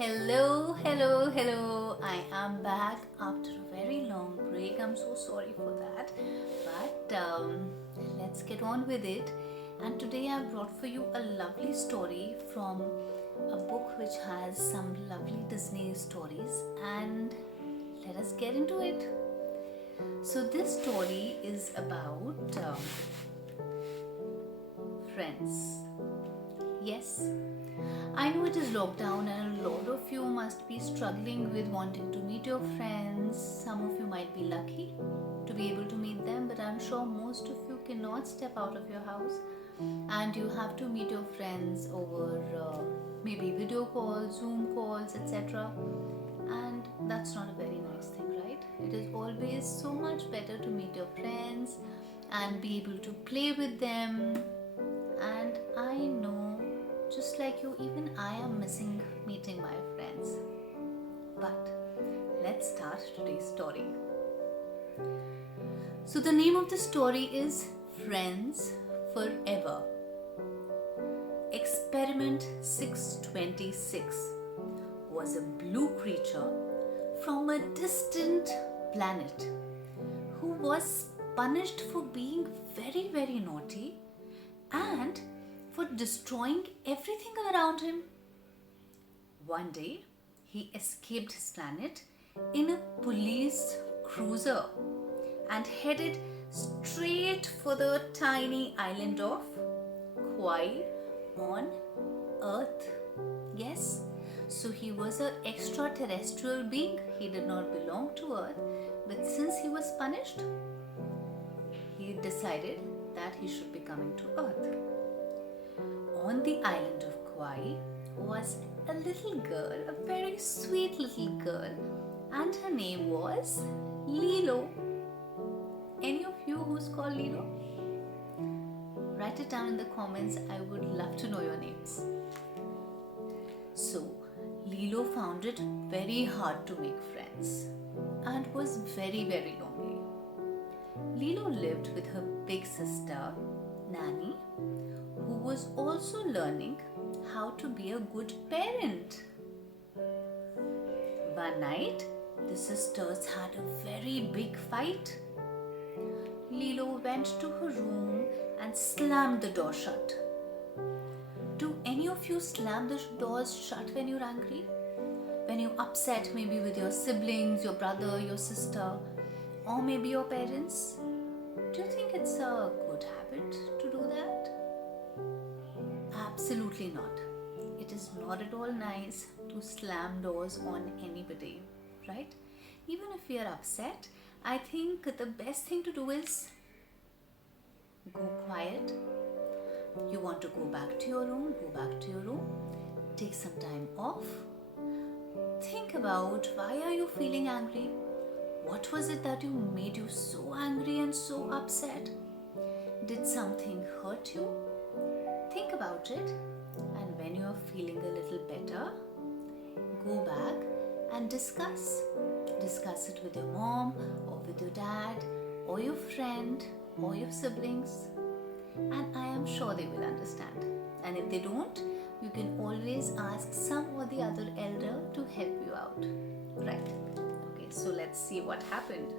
Hello, hello, hello. I am back after a very long break. I'm so sorry for that. But let's get on with it. And today I've brought for you a lovely story from a book which has some lovely Disney stories. And let us get into it. So, this story is about friends. Yes, I know it is lockdown and a lot of you must be struggling with wanting to meet your friends. Some of you might be lucky to be able to meet them, but I'm sure most of you cannot step out of your house and you have to meet your friends over maybe video calls, Zoom calls, etc. And that's not a very nice thing, right? It is always so much better to meet your friends and be able to play with them. And I know, just like you, even I am missing meeting my friends. But let's start today's story. So, the name of the story is Friends Forever. Experiment 626 was a blue creature from a distant planet who was punished for being very, very naughty and for destroying everything around him. One day, he escaped his planet in a police cruiser and headed straight for the tiny island of Kauai on Earth. Yes, so he was an extraterrestrial being. He did not belong to Earth, but since he was punished, he decided that he should be coming to Earth. On the island of Kauai was a little girl, a very sweet little girl, and her name was Lilo. Any of you who's called Lilo? Write it down in the comments. I would love to know your names. So, Lilo found it very hard to make friends and was very, very lonely. Lilo lived with her big sister, Nanny, who was also learning how to be a good parent. One night, the sisters had a very big fight. Lilo went to her room and slammed the door shut. Do any of you slam the doors shut when you're angry? When you're upset, maybe with your siblings, your brother, your sister, or maybe your parents? Do you think it's a good habit to do that? Absolutely not. It is not at all nice to slam doors on anybody, right? Even if we are upset, I think the best thing to do is go quiet. You want to go back to your room, go back to your room. Take some time off. Think about, why are you feeling angry? What was it that made you so angry and so upset? Did something hurt you? Think about it, and when you are feeling a little better, go back and discuss. Discuss it with your mom or with your dad or your friend or your siblings, and I am sure they will understand. And if they don't, you can always ask some or the other elder to help you out, right? Okay, so let's see what happened.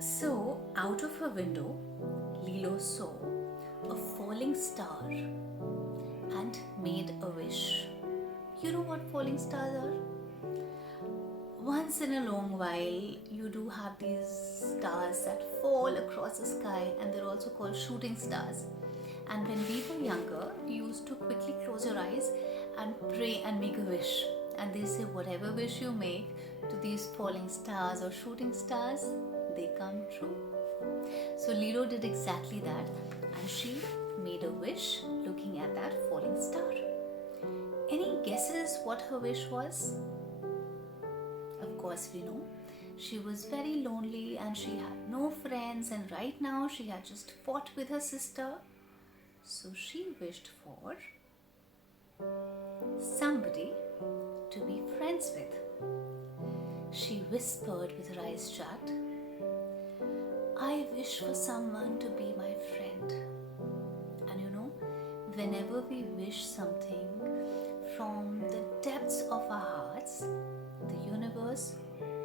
So, out of her window, Lilo saw a falling star and made a wish. You know what falling stars are? Once in a long while, you do have these stars that fall across the sky, and they're also called shooting stars. And when we were younger, we used to quickly close your eyes and pray and make a wish. And they say, whatever wish you make to these falling stars or shooting stars, they come true. So Lilo did exactly that, and she made a wish looking at that falling star. Any guesses what her wish was? Of course, we know she was very lonely and she had no friends, and right now she had just fought with her sister. So she wished for somebody to be friends with. She whispered with her eyes shut, I wish for someone to be my friend. And you know, whenever we wish something from the depths of our hearts, the universe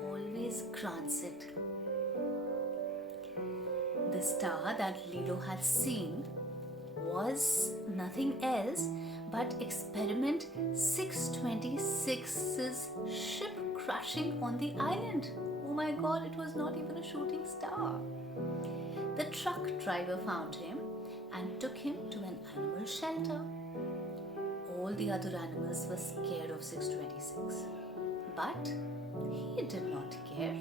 always grants it. The star that Lilo had seen was nothing else but Experiment 626's ship crashing on the island. Oh my god, it was not even a shooting star. The truck driver found him and took him to an animal shelter. All the other animals were scared of 626, but he did not care.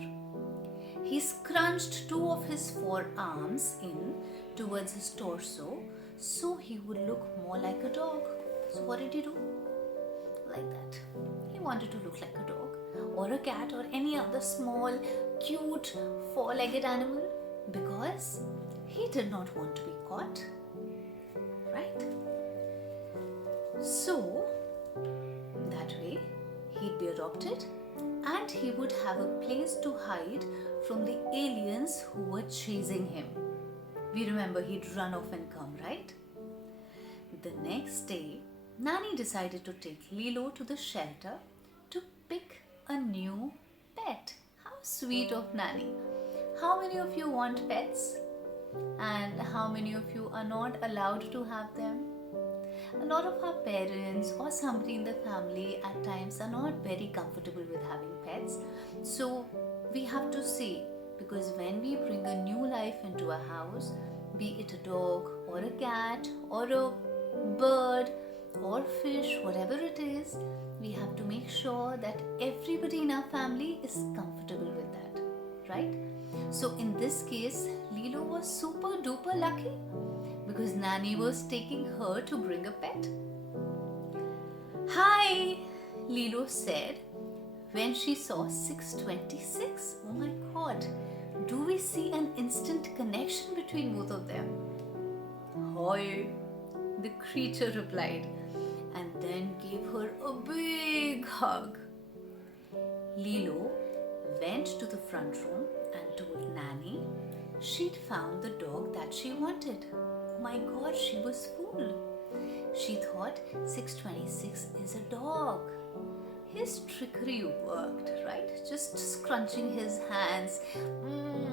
He scrunched two of his forearms in towards his torso so he would look more like a dog. So what did he do? Like that. He wanted to look like a dog or a cat or any other small, cute, four-legged animal because he did not want to be caught. Right? So, that way he'd be adopted and he would have a place to hide from the aliens who were chasing him. We remember he'd run off and come, right? The next day, Nani decided to take Lilo to the shelter to pick a new pet. How sweet of Nani. How many of you want pets? And how many of you are not allowed to have them? A lot of our parents or somebody in the family at times are not very comfortable with having pets. So we have to see, because when we bring a new life into a house, be it a dog or a cat or a bird or fish, whatever it is, we have to make sure that everybody in our family is comfortable with that, right? So in this case, Lilo was super duper lucky because Nani was taking her to bring a pet. Hi, Lilo said when she saw 626. Oh my god, do we see an instant connection between both of them? Hi, the creature replied and then gave her a big hug. Lilo went to the front room and told Nani she'd found the dog that she wanted. Oh my god, she was fooled. She thought 626 is a dog. His trickery worked, right? Just scrunching his hands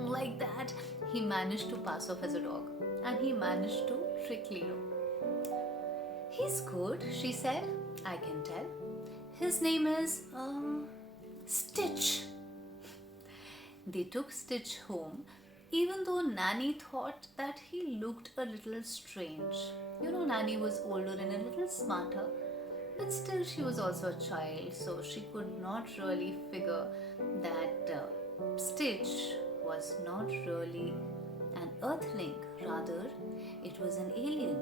like that, he managed to pass off as a dog and he managed to trick Lilo. He's good, she said. I can tell. His name is Stitch. They took Stitch home, even though Nani thought that he looked a little strange. You know, Nani was older and a little smarter, but still she was also a child, so she could not really figure that Stitch was not really an earthling, rather it was an alien.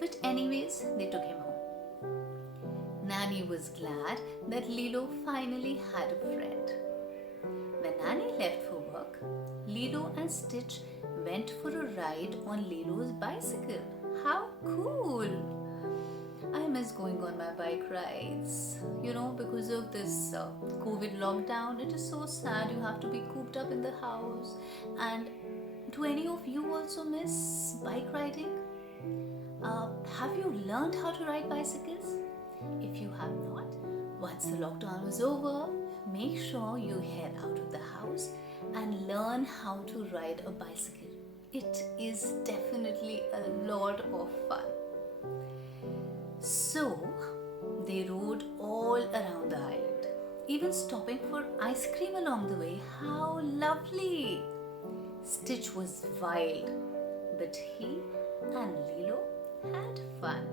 But anyways, they took him home. Nani was glad that Lilo finally had a friend. When Nani left for work, Lilo and Stitch went for a ride on Lilo's bicycle. How cool! I miss going on my bike rides. You know, because of this COVID lockdown, it is so sad. You have to be cooped up in the house. And do any of you also miss bike riding? Have you learned how to ride bicycles? If you have not, once the lockdown is over, make sure you head out of the house and learn how to ride a bicycle. It is definitely a lot of fun. So, they rode all around the island, even stopping for ice cream along the way. How lovely! Stitch was wild, but he and Lilo had fun.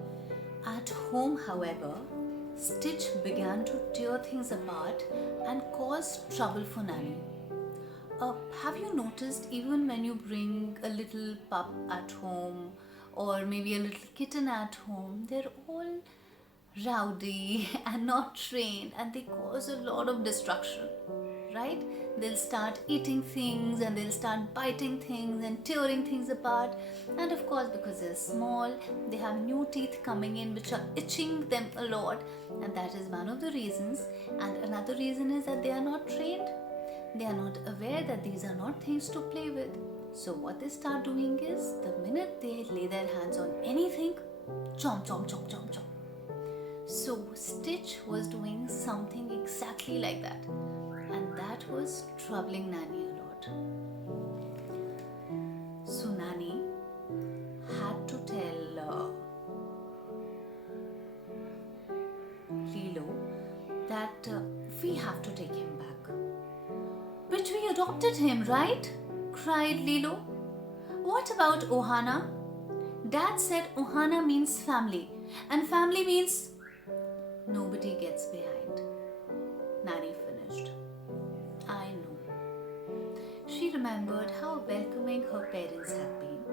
At home, however, Stitch began to tear things apart and cause trouble for Nani. Have you noticed even when you bring a little pup at home or maybe a little kitten at home, they're all rowdy and not trained and they cause a lot of destruction, right? They'll start eating things and they'll start biting things and tearing things apart. And of course, because they're small, they have new teeth coming in which are itching them a lot. And that is one of the reasons. And another reason is that they are not trained. They are not aware that these are not things to play with. So what they start doing is, the minute they lay their hands on anything, chomp, chomp, chomp, chomp, chomp. So Stitch was doing something exactly like that, and that was troubling Nanny a lot. So Nanny had to tell Lilo that we have to take him back. But we adopted him, right? Cried Lilo. What about Ohana? Dad said Ohana means family, and family means nobody gets behind. Nanny finished. I know. She remembered how welcoming her parents had been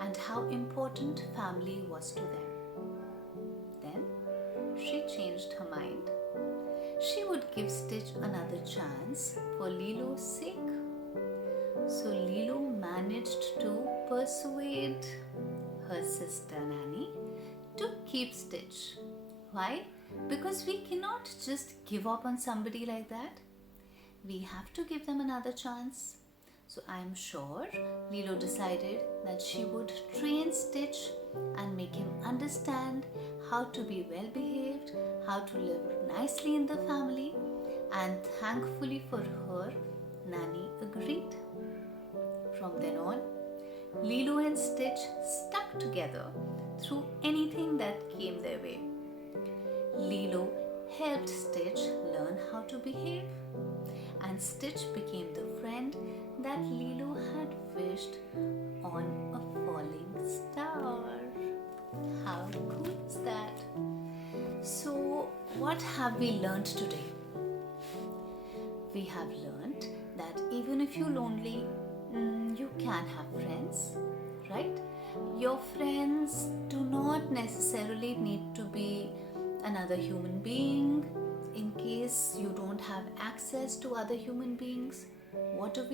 and how important family was to them. Then she changed her mind. She would give Stitch another chance for Lilo's sake. So Lilo managed to persuade her sister Nanny to keep Stitch. Why? Because we cannot just give up on somebody like that. We have to give them another chance. So I'm sure Lilo decided that she would train Stitch and make him understand how to be well behaved, how to live nicely in the family, and thankfully for her, Nanny agreed. From then on, Lilo and Stitch stuck together through anything that came their way. Lilo helped Stitch learn how to behave, and Stitch became the friend that Lilo had wished on a falling star. How cool is that? So, what have we learned today? We have learned that even if you're lonely, you can have friends, right? Your friends do not necessarily need to be another human being. In case you don't have access to other human beings, what do?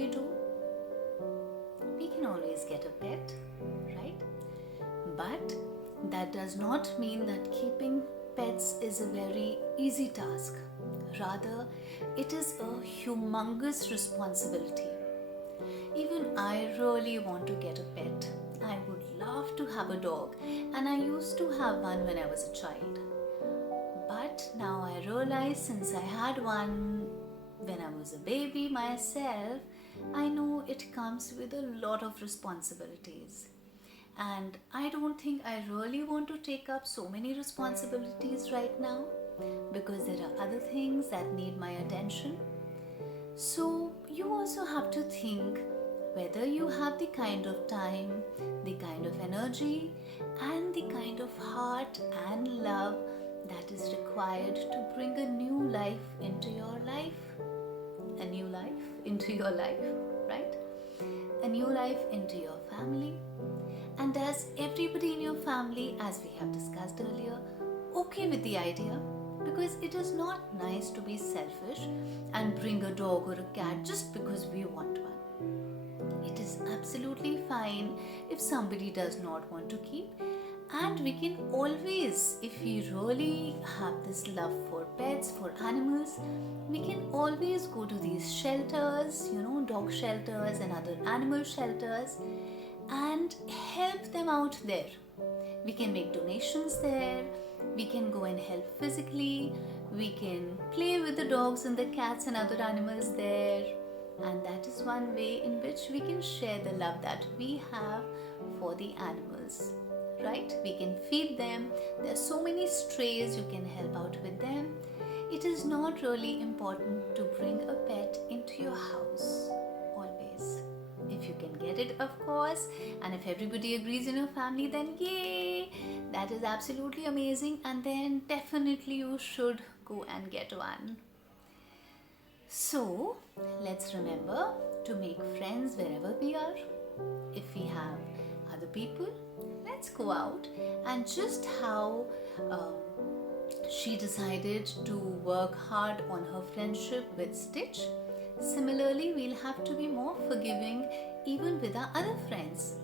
We can always get a pet, right? But that does not mean that keeping pets is a very easy task. Rather, it is a humongous responsibility. Even I really want to get a pet. I would love to have a dog, and I used to have one when I was a child. But now I realize, since I had one when I was a baby myself, I know it comes with a lot of responsibilities. And I don't think I really want to take up so many responsibilities right now, because there are other things that need my attention. So you also have to think whether you have the kind of time, the kind of energy, and the kind of heart and love that is required to bring a new life into your life. A new life into your life, right? A new life into your family. And does everybody in your family, as we have discussed earlier, okay with the idea? Because it is not nice to be selfish and bring a dog or a cat just because we want one. It is absolutely fine if somebody does not want to keep, and we can always, if we really have this love for pets, for animals, we can always go to these shelters, dog shelters and other animal shelters, and help them out there. We can make donations there, we can go and help physically, we can play with the dogs and the cats and other animals there, and that is one way in which we can share the love that we have for the animals, right? We can feed them. There are so many strays, you can help out with them. It is not really important to bring a pet into your house always. If you can get it, of course, and if everybody agrees in your family, then yay, that is absolutely amazing, and then definitely you should go and get one. So let's remember to make friends wherever we are. If we have other people, let's go out. And just how she decided to work hard on her friendship with Stitch, similarly we'll have to be more forgiving even with our other friends.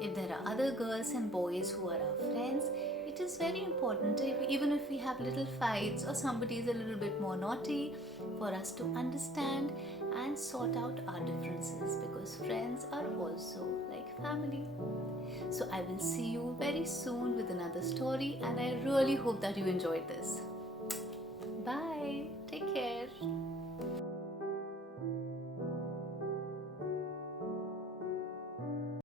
If there are other girls and boys who are our friends, it is very important, even if we have little fights or somebody is a little bit more naughty, for us to understand and sort out our differences, because friends are also like family. So I will see you very soon with another story, and I really hope that you enjoyed this. Bye. Take care.